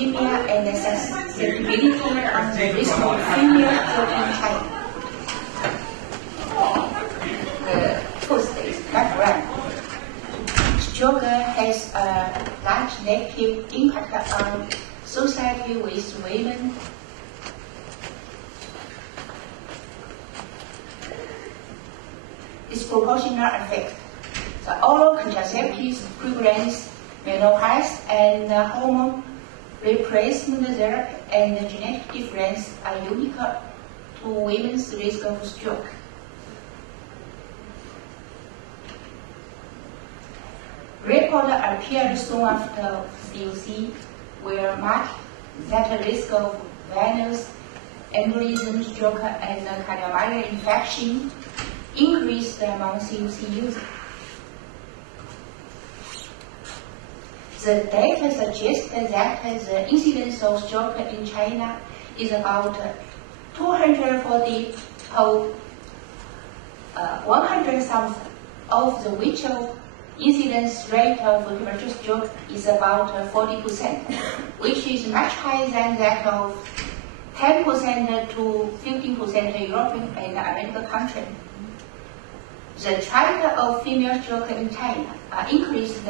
dyslipidemia and susceptibility on the risk of female stroke in China. The first is background. Stroke has a large negative impact on society with women. Disproportionate effect. The oral contraceptives, pregnancy, menopause, and hormone replacement therapy and genetic difference are unique to women's risk of stroke. Report appeared soon after COC will mark that risk of venous embolism, stroke, and cardiovascular infection increased among COC users. The data suggests that the incidence of stroke in China is about 240 per 100,000, of the which incidence rate of commercial stroke is about 40%, which is much higher than that of 10% to 15% in European and American countries. The trend of female stroke in China increased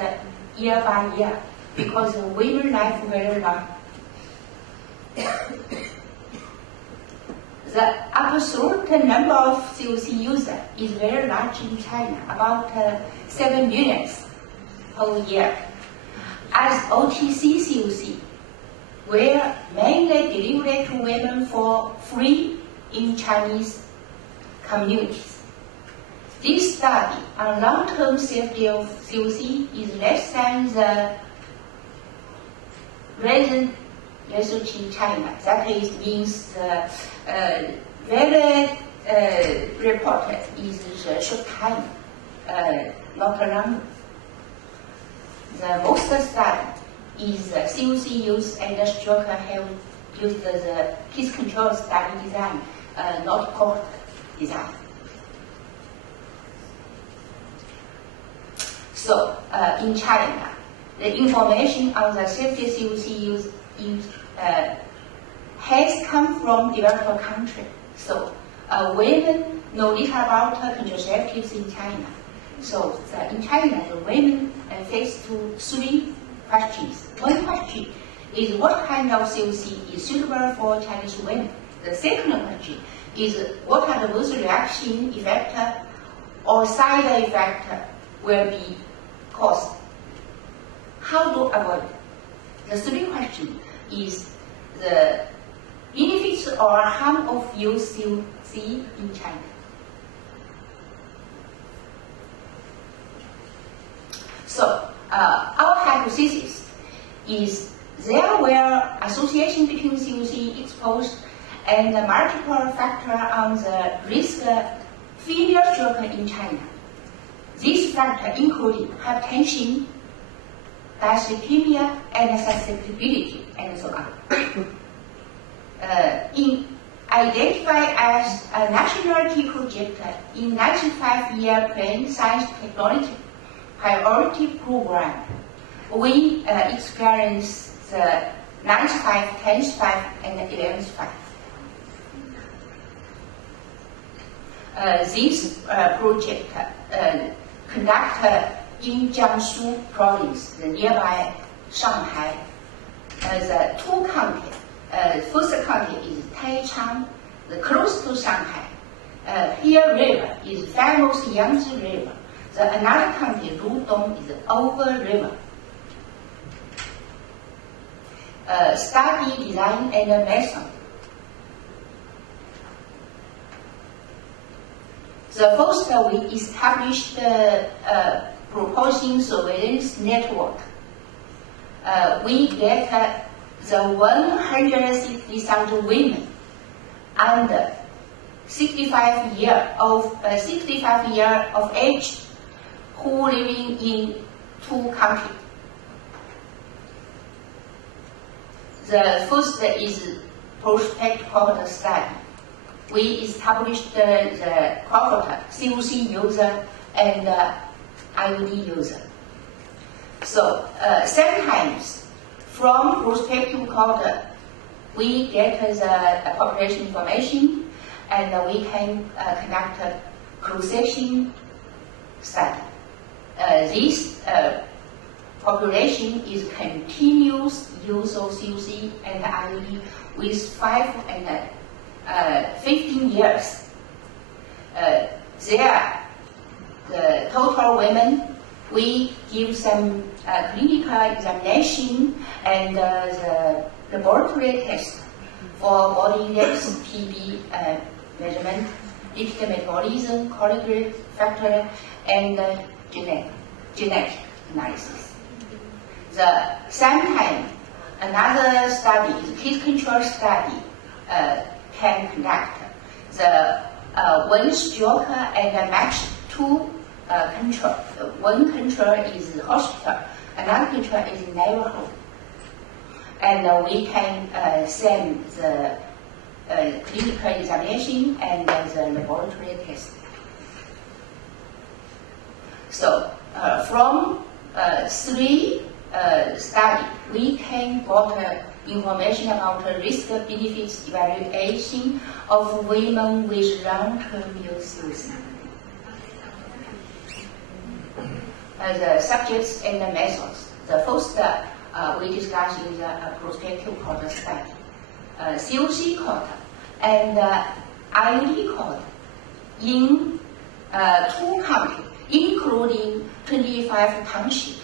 year by year because women live very long. The absolute number of COC users is very large in China, about 7 million per year. As OTC COC, were mainly delivered to women for free in Chinese communities. This study on long-term safety of COC is less than the recent research in China. That means the very reported is a short time, not long. The most study is COC use and stroke have used the case control study design, not cohort design. So, in China, the information on the safety COC use has come from developed countries. So, women know little about contraceptives in China. So, in China, the women face three questions. One question is what kind of COC is suitable for Chinese women? The second question is what are the most reaction effect or side effect will be caused? How to avoid? The third question is the benefits or harm of use COC in China. So, our hypothesis is there were association between COC exposed and multiple factors on the risk of female stroke in China. These factors include hypertension, dyslipidemia, and susceptibility, and so on. Identified as a national key project in 95-year Plan Science Technology Priority Program, we experienced the 95, 10-5, and 11-5. This project conducted in Jiangsu province, the nearby Shanghai. The two counties, first county is Taichung, close to Shanghai. Here river is famous Yangtze River. Another county, Rudong, is Over River. Study design and method. The first, we established proposing surveillance network. We get the 160,000 women under 65 years of age who living in two countries. The first is prospect cohort study. We established the cohort COC user and IUD user. So sometimes From prospective cohort, we get the population information, and we can conduct a cross-section study. This population is continuous use of COC and IUD with 5 and 15 years. There, the total women, we give some clinical examination and the laboratory test for body index, TB measurement, lipid metabolism, cholesterol factor, and genetic analysis. The same time, another study, the case control study, can conduct the one stroke and match two control. One control is hospital, another control is neighborhood. And we can send the clinical examination and the laboratory test. So from 3 study, we can get information about risk benefits evaluation of women with long-term use COC. The subjects and the methods. The first we discuss in the prospective cohort study. COC cohort and IUD cohort in 2 countries, including 25 townships.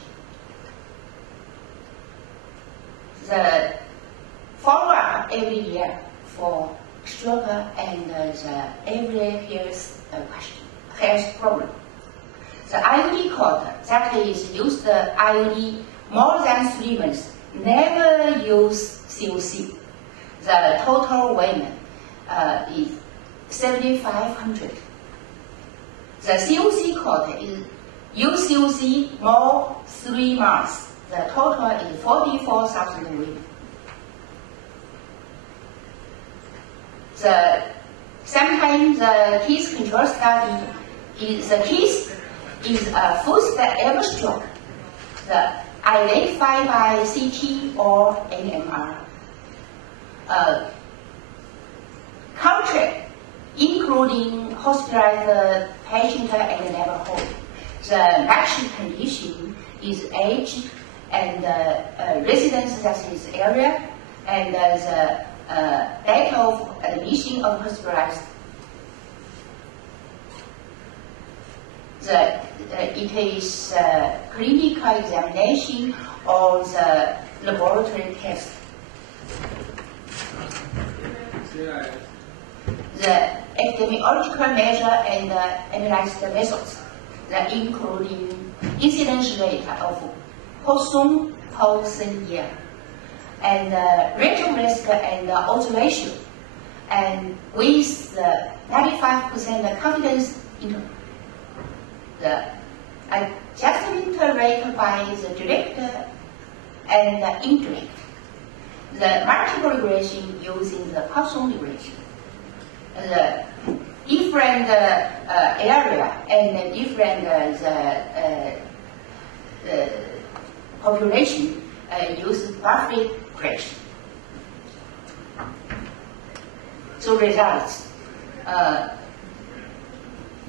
The follow-up every year for stroke and the every health problem. The IUD cohort that is used the IUD more than 3 months, never use COC. The total women is 7,500. The COC cohort is use COC more 3 months. The total is 44,000 women. Sometimes the case control study is the case is a first ever stroke, identified by CT or NMR. Country, including hospitalized patient and neighborhood. The matching condition is age and residence that is area, and the date of admission of hospitalized. It is clinical examination or the laboratory test. The epidemiological measure and analysis methods, including incidence rate of person year, and rate of risk and odds ratio, and with the 95% confidence interval. The adjustment rate by the direct and indirect. The multiple regression using the Poisson regression. The different area and different population use Buffet regression. So results.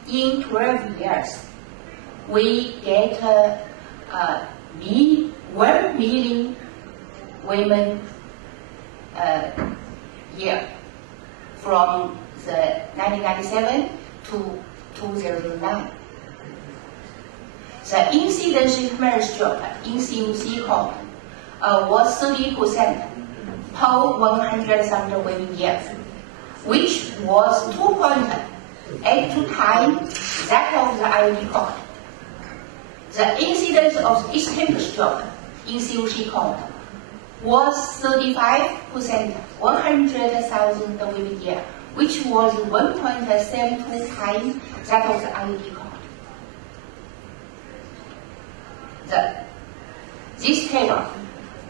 In 12 years, we get 1 million women year from the 1997 to 2009. The incidence of marriage stroke in COC cohort was 30% per 100,000 women years, which was 2.82 times that of the IUD cohort. The incidence of ischemic stroke in COC cohort was 35%, 100,000 women year, which was 1.72 times that of the IUD cohort. This table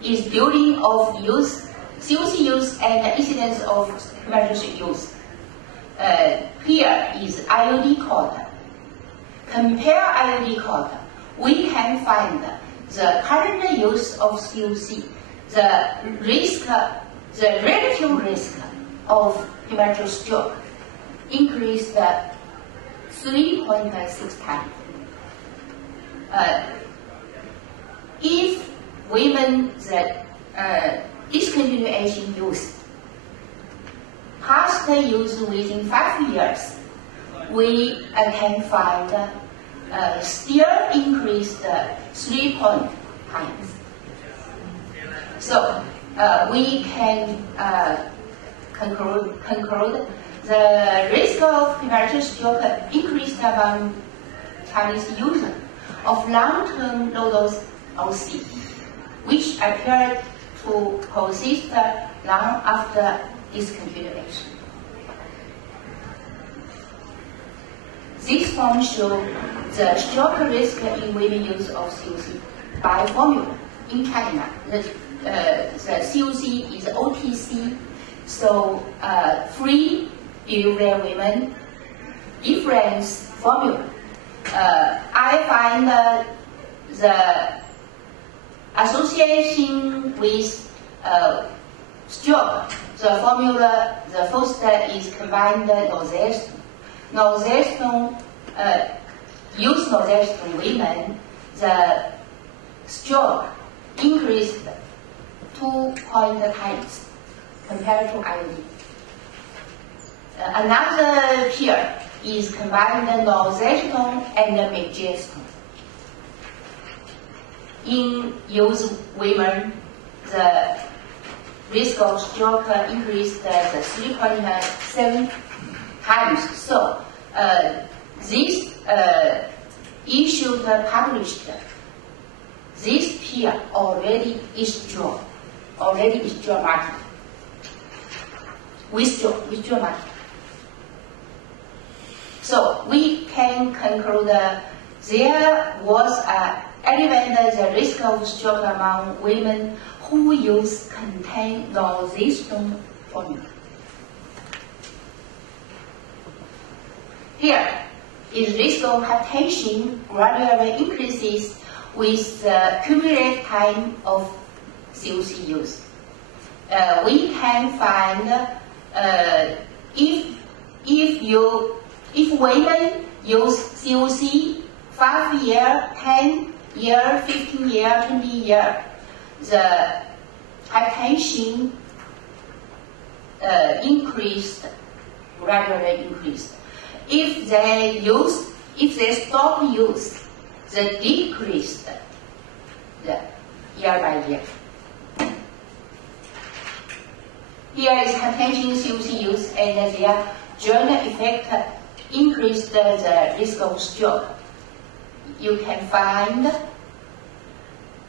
is building of use, COC use and incidence of emergency use. Here is IUD cohort. Compare IUD cohort. We can find the current use of COC the relative risk of premature stroke increased 3.6 times. If women that discontinuation use, past use within 5 years, we can find still increased 3 times. So we can conclude the risk of premature stroke increased among Chinese users of long-term low-dose OC, which appeared to persist long after discontinuation. This form shows the stroke risk in women use of COC by formula. In China, the COC is OTC, so free delivery women, difference formula. I find the association with stroke, the formula, the first is combined norzestrone. Norzestrone, use norzestrone women, the stroke increased 2 times compared to IUD. Another peer is combined norzestrone and midgestrone. In used women, the risk of stroke increased 3.7 times. So this issue published, this peer already is drawn market. Withdraw market. So we can conclude there was elevated the risk of stroke among women who use contain norzestrone formula. Here is risk of hypertension gradually increases with the cumulative time of COC use. We can find if women use COC 5 year, 10 year, 15 year, 20 year, the hypertension gradually increased. If they stop use, the decreased the year by year. Here is hypertension COC use and their joint effect increased the risk of stroke. You can find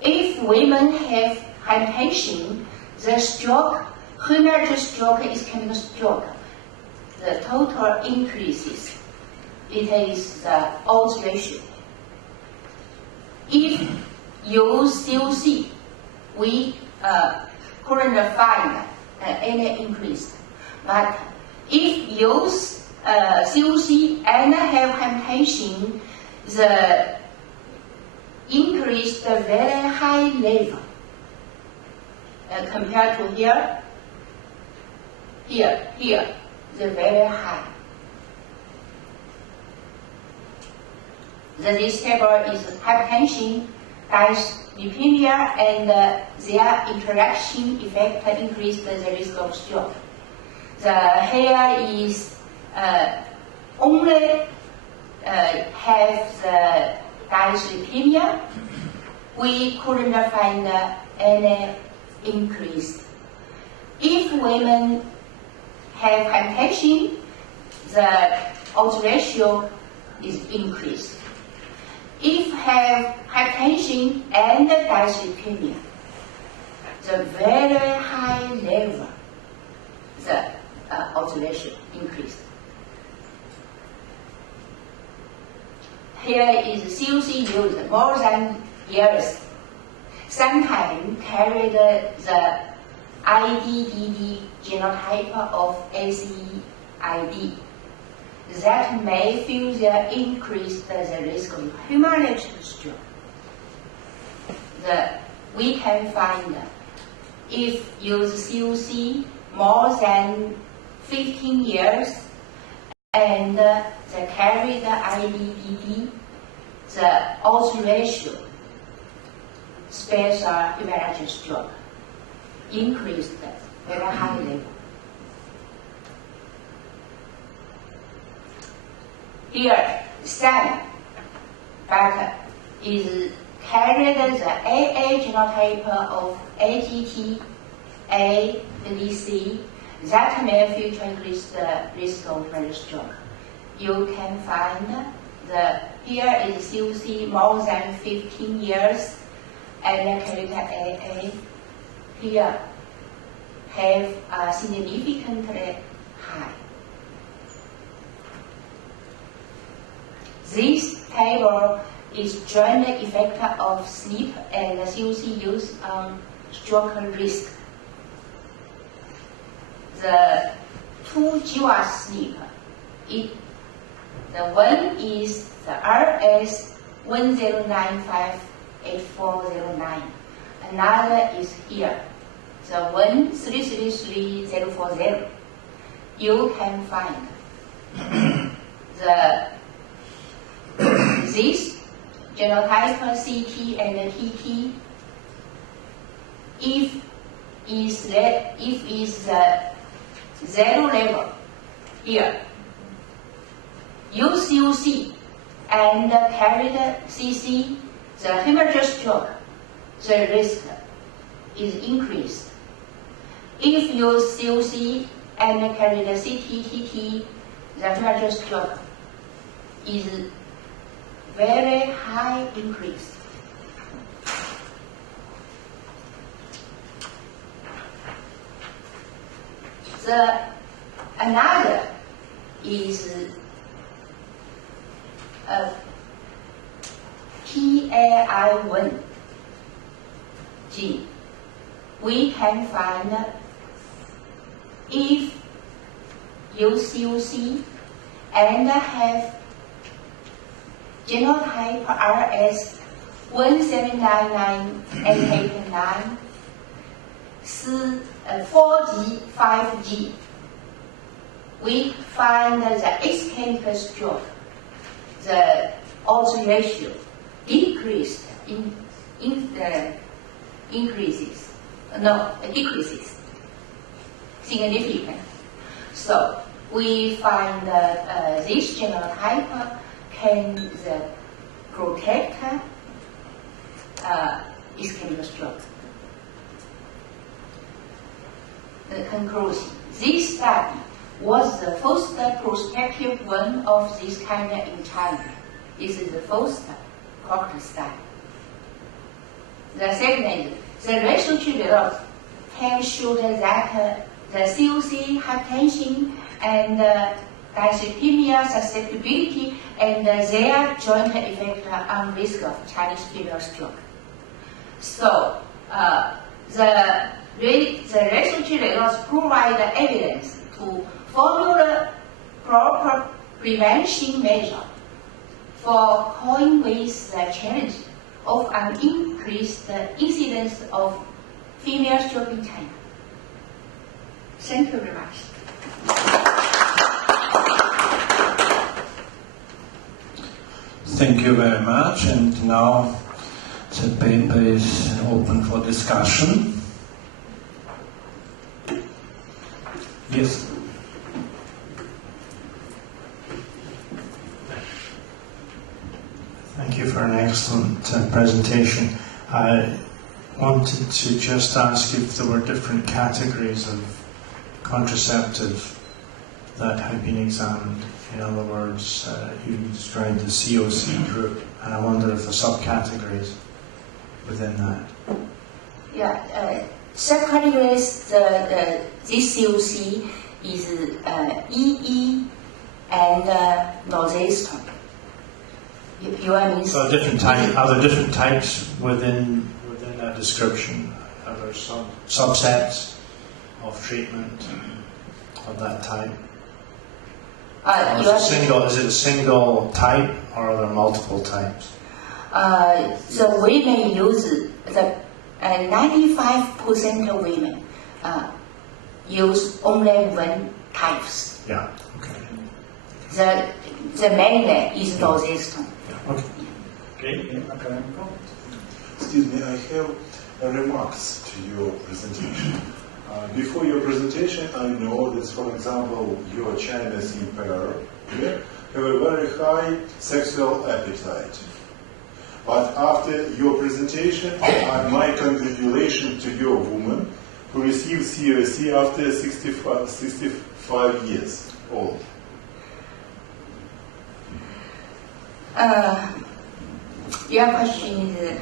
if women have hypertension, the stroke, hemorrhagic stroke, ischemic stroke, the total increases. It is the odds ratio. If use COC, we couldn't find any increase. But if use COC and have hypertension, the increased very high level compared to here, the very high. This table is hypertension, dyslipidemia, and their interaction effect increased the risk of stroke. Here is only have the dyslipidemia. We couldn't find any increase. If women have hypertension, the odds ratio is increased. If have hypertension and dyslipidemia, the very high level, the odds ratio increased. Here is COC used more than years. Sometimes carried the IDDD genotype of ACID. That may further increase the risk of hemorrhagic stroke. We can find if use COC more than 15 years and they carry the IDDD, the odds ratio special hemorrhagic stroke increased very high level. Here, SAM, but is carried the AA genotype of AGT, A, B, C, that may future increase the risk of hemorrhagic stroke. You can find here is COC more than 15 years and carry the AA. Here have significantly high. This table is joint effect of sleep and COC use on stroke risk. The two GWAS sleep, the one is the RS 10958409. Another is here, the 1333040. You can find this genotype CT and TT. If is zero level here, use COC and carry the CC, the hemorrhagic stroke, the risk is increased. If use COC and carry the CT-TT, the hemorrhagic stroke is very high increase. Another is PAI1 gene. We can find if use COC and have genotype RS 1799889, 4G, 5G, we find the ischemic stroke, the odds ratio decreased decreases significantly. So we find this genotype can protect ischemic stroke. The conclusion: this study was the first prospective one of this kind in China. This is the first cohort study. The second is the research results can show that the COC, hypertension, and dyslipidemia susceptibility and their joint effect on risk of Chinese female stroke. So the research results provide evidence to formulate proper prevention measure for coping with the challenge of an increased incidence of female stroke in China. Thank you very much. Thank you very much, and now the paper is open for discussion. Yes. Thank you for an excellent presentation. I wanted to just ask if there were different categories of contraceptive that had been examined. In other words, you described the COC group, and I wonder if there are subcategories within that. Yeah, subcategories, this COC is EE and northeastern. So are there different types within that description? Are there some subsets of treatment of that type? Is it a single type, or are there multiple types? So we may use the 95% of women use only one types. Yeah. Okay. The main is northeastern. Yeah. Okay. Okay. Excuse me, I have remarks to your presentation. Before your presentation, I know that, for example, your Chinese impaired have a very high sexual appetite. But after your presentation, my congratulations to your woman who received COC after 65 years old. Your question is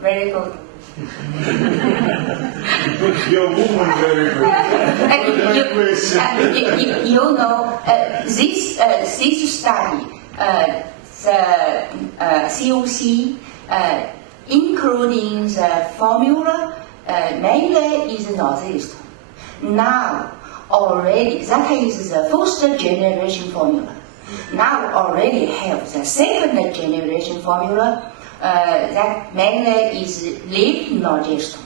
very good. Your woman very good. You know, this study, the COC, including the formula, mainly is northeastern. Now, already, that is the first generation formula. Now already have the second generation formula that mainly is live northeastern.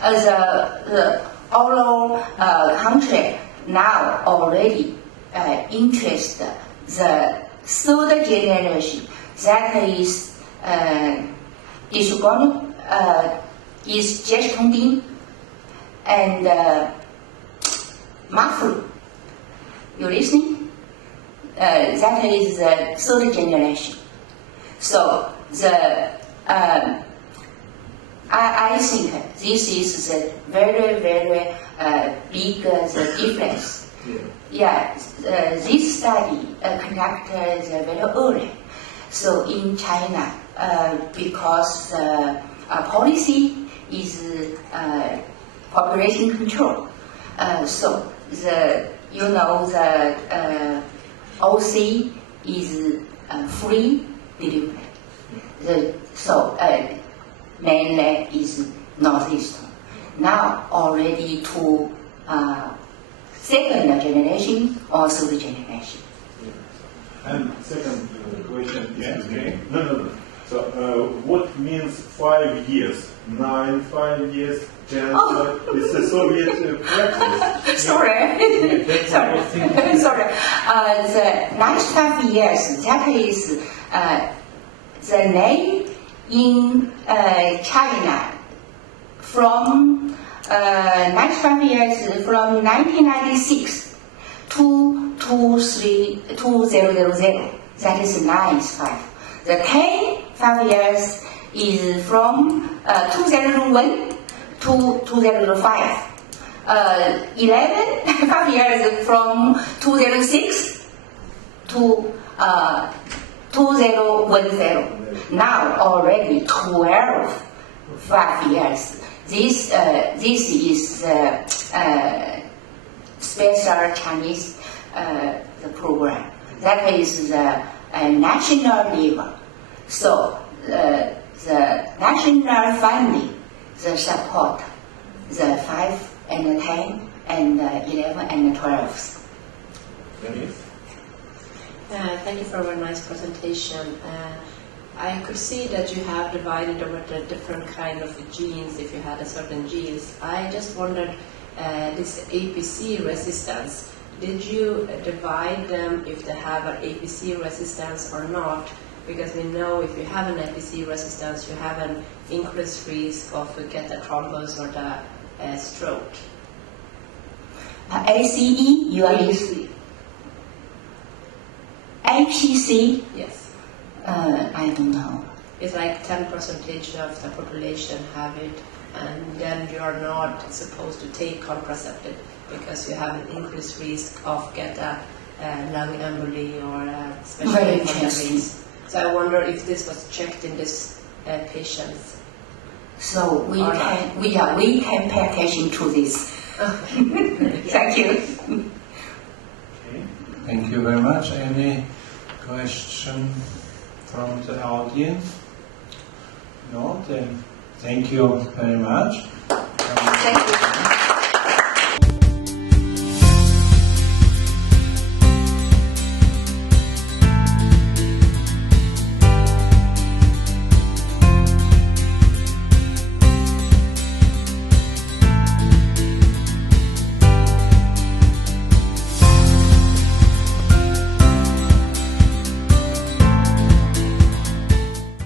The all country now already interest the third generation that is gestondine and muffin. You listening? That is the third generation. So I think this is the very big difference. Yeah, this study conducted very early. So in China, because the policy is population control, so the OC is free delivery. So mainly is northeastern. Now already to second generation or third generation. And second question, excuse me. No. So what means 5 years? 5 years, 10? It's a Soviet practice. Sorry. Sorry. The next 5 years, that is the name in China from next 5 years from 1996 to 2000. That is 9-5. The 5 years is from 2001 to 2005. 5 years from 2006 to 2010. Now already 5 years. This is special Chinese the program. That is the national level. So the national funding, the support, the 5 and 10 and 11 and 12. Thank you for a very nice presentation. I could see that you have divided over the different kind of genes if you had a certain genes. I just wondered, this APC resistance, did you divide them if they have an APC resistance or not? Because we know if you have an APC resistance, you have an increased risk of get a thrombus or the stroke. ACE, you are APC? APC? Yes. I don't know. It's like 10% of the population have it, and then you are not supposed to take contraceptive because you have an increased risk of get a lung emboly or especially risk. So I wonder if this was checked in this patients. So we can pay attention to this. Thank you. Okay. Thank you very much. Any question from the audience? No, then thank you very much. Thank you.